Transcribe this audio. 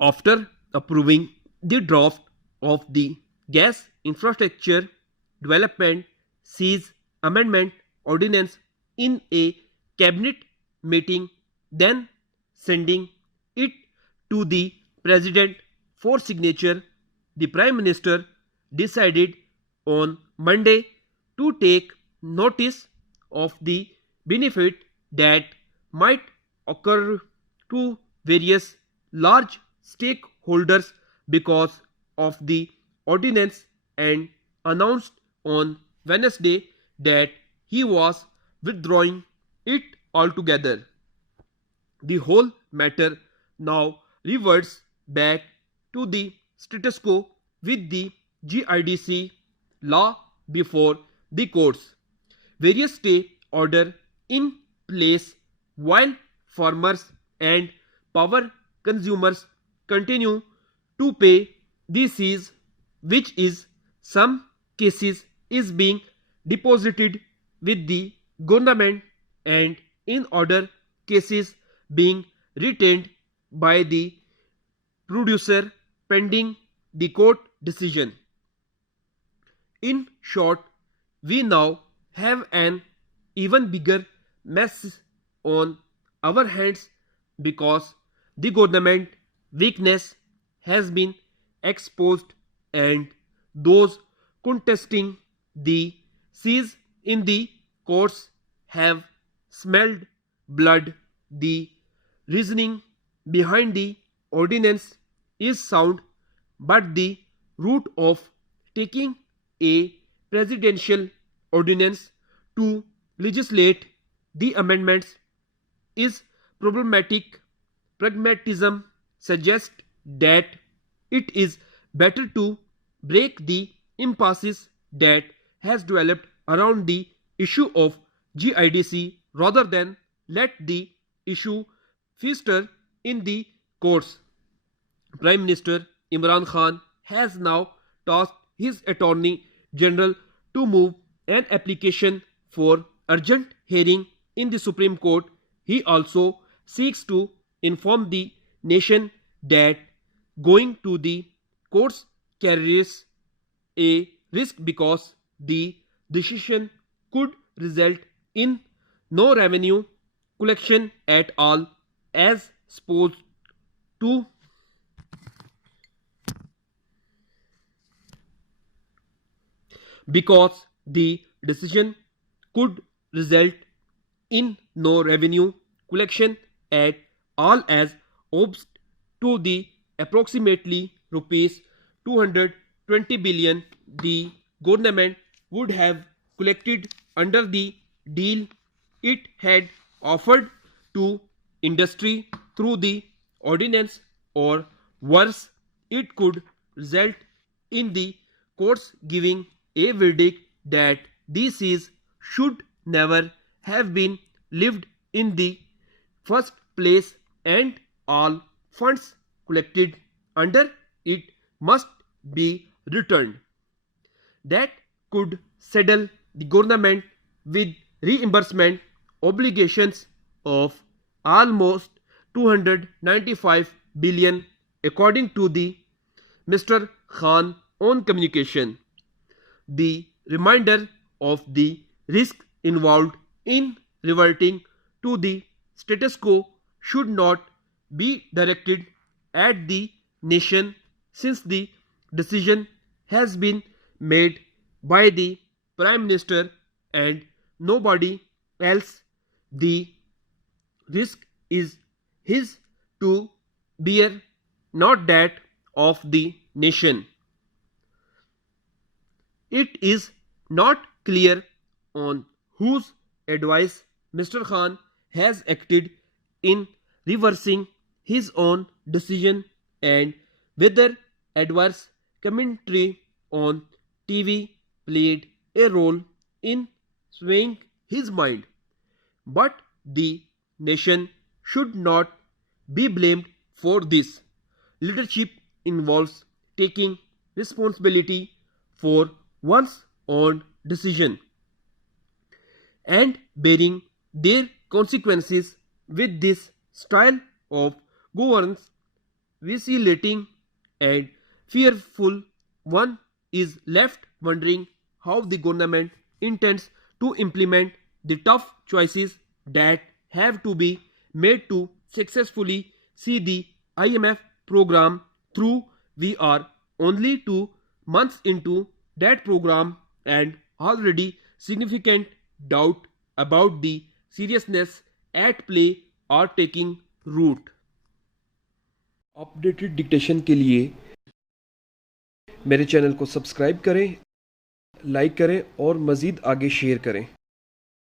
After approving the draft of the Gas Infrastructure Development Seas Amendment Ordinance in a cabinet meeting, then sending it to the President for signature, the Prime Minister decided on Monday to take notice of the benefit that might occur to various large stakeholders because of the ordinance, and announced on Wednesday that he was withdrawing it altogether. The whole matter now reverts back to the status quo with the GIDC law before the courts. Various stay order in place while farmers and power consumers continue to pay the fees, which is some cases is being deposited with the government, and in other cases being retained by the producer pending the court decision. In short, we now have an even bigger mess on our hands because the government weakness has been exposed, and those contesting the seas in the courts have smelled blood. The reasoning behind the ordinance is sound, but the route of taking a presidential ordinance to legislate the amendments is problematic. Pragmatism suggests that it is better to break the impasse that has developed around the issue of GIDC rather than let the issue fester in the courts. Prime Minister Imran Khan has now tasked his Attorney General to move an application for urgent hearing in the Supreme Court. He also seeks to inform the nation that going to the courts carries a risk because the decision could result in no revenue collection at all, as opposed to because the decision could result in no revenue collection at all, as opposed to the approximately rupees 220 billion the government would have collected under the deal it had offered to industry through the ordinance, or worse, it could result in the courts giving a verdict that these seas should never have been lived in the first place, and all funds collected under it must be returned. That could saddle the government with reimbursement obligations of almost 295 billion, according to the Mr. Khan on communication. The reminder of the risk involved in reverting to the status quo should not be directed at the nation, since the decision has been made by the Prime Minister and nobody else. The risk is his to bear, not that of the nation. It is not clear on whose advice Mr. Khan has acted in reversing his own decision, and whether adverse commentary on TV played a role in swaying his mind. But the nation should not be blamed for this. Leadership involves taking responsibility for one's own decision and bearing their consequences. With this style of governance, vacillating and fearful. One is left wondering how the government intends to implement the tough choices that have to be made to successfully see the IMF program through. We are only 2 months into that program and already significant doubt about the seriousness at play are taking root. Updated dictation के लिए मेरे channel को subscribe करें, like करें और मज़ीद आगे share करें।